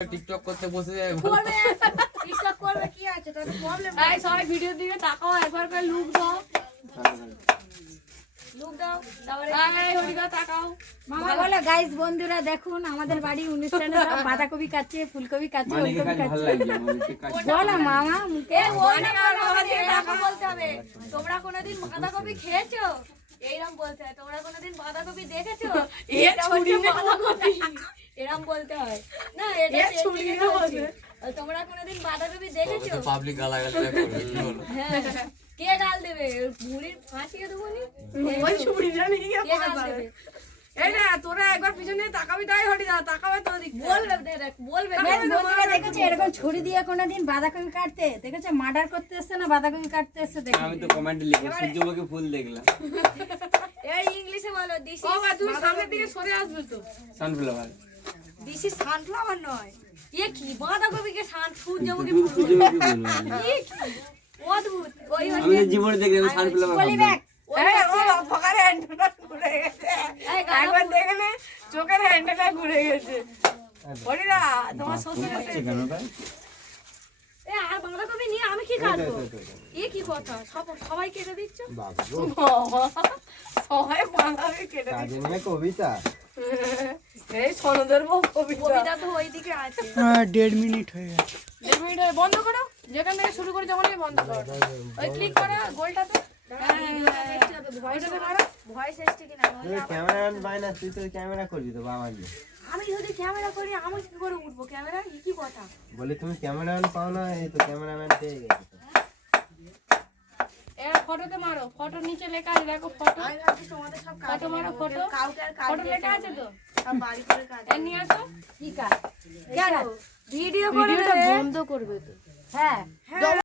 TikTok করতে বসে যায় টিকটক করবে কি আছে তোর প্রবলেম তাই সবাই ভিডিও দিকে তাকাও একবার করে লুক দাও তারপরে এই হরিকা তাকাও মামা বলো গাইস বন্ধুরা দেখুন আমাদের বাড়ি অনুষ্ঠানে সব বাঁধাকপি কাটছে ফুলকপি কাটছে ওলকপি কাটছে বলো মামা মুখে অনেক আমাদের তাকাও বলতে হবে তোমরা কোনোদিন বাঁধাকপি খেয়েছো এইরকম বলতে হয় তোমরা কোনোদিন বাঁধাকপি দেখেছো এটা হচ্ছে বাঁধাকপি এরকম বলতে হয় না এটা ছুরি না বলবে তোমরা কোনোদিন বাঁধাকপি দেখেছো পাবলিক গালাগালি করবে হ্যাঁ কে গাল দেবে বুড়ির ফাঁসিয়ে দেবো নি ওই ছুরিটা নিয়ে গিয়ে কে গাল দেবে এই না তোরা একবার পিছনে তাকাবি তাই হটি না তাকাবে তো দিক বলবে বলবে বন্ধুরা দেখেছে এরকম ছুরি দিয়ে কোনোদিন বাঁধাকপি কাটতে দেখেছে মার্ডার করতে এসছে না বাঁধাকপি কাটতে এসছে দেখে আমি তো কমেন্টে লিখি সূর্যমুখী ফুল দেখলাম এই ইংলিশে বলো দিস ও বা তুই সামনের দিকে সরে আসবে তো সানফ্লাওয়ার দিস ইজ সানফ্লাওয়ার নয় এ কি বাঁধাকপিকে সূর্যমুখী সূর্যমুখী ফুল অদ্ভুত ওই আমি তো জীবনে দেখলাম সানফ্লাওয়ার পলিব্যাগ এই ও ফকারে হ্যান্ডেলটা ঘুরে গেছে একবার দেখে নে চোখের হ্যান্ডেলটা ঘুরে গেছে হরিরা তোমার শ্বশুর এসে এ আর বাঁধাকপি নিয়ে আমি কি কাটবো এ কি কথা সবাই কেটে দিচ্ছ সবাই বাঁধাবে কেটে কাজে কবিতা এই সনদের বউ কবিতা কবিতা তো ওইদিকে আছে 1.5 মিনিট হয়ে গেছে 1 মিনিট হয়ে বন্ধ করো যেখান থেকে শুরু করে যখন বন্ধ করো ওই ক্লিক করো গোলটাতে ওইটাতে মারো ভয়েস এসছে কিনা তুই ক্যামেরাম্যান বাইনা তুই তো ক্যামেরা করবি তো বাবা দিয়ে আমি যদি ক্যামেরা করি আমি কি করে উঠবো ক্যামেরা কি কথা বলে তুমি ক্যামেরাম্যান পাও না এই তো ক্যামেরাম্যান পেয়ে গেছে এর ফটোতে মারো ফটোর নিচে লেখা আছে দেখো ফটো আমি ভাবছি তোমাদের সব কাজ ফটো মারো ফটো কাউকে আর কাজ ফটো লেখা আছে তো সব বাড়ি করে কাজ এর নিয়ে আসো কি কাজ ভিডিও করে বন্ধ করবে তো হ্যাঁ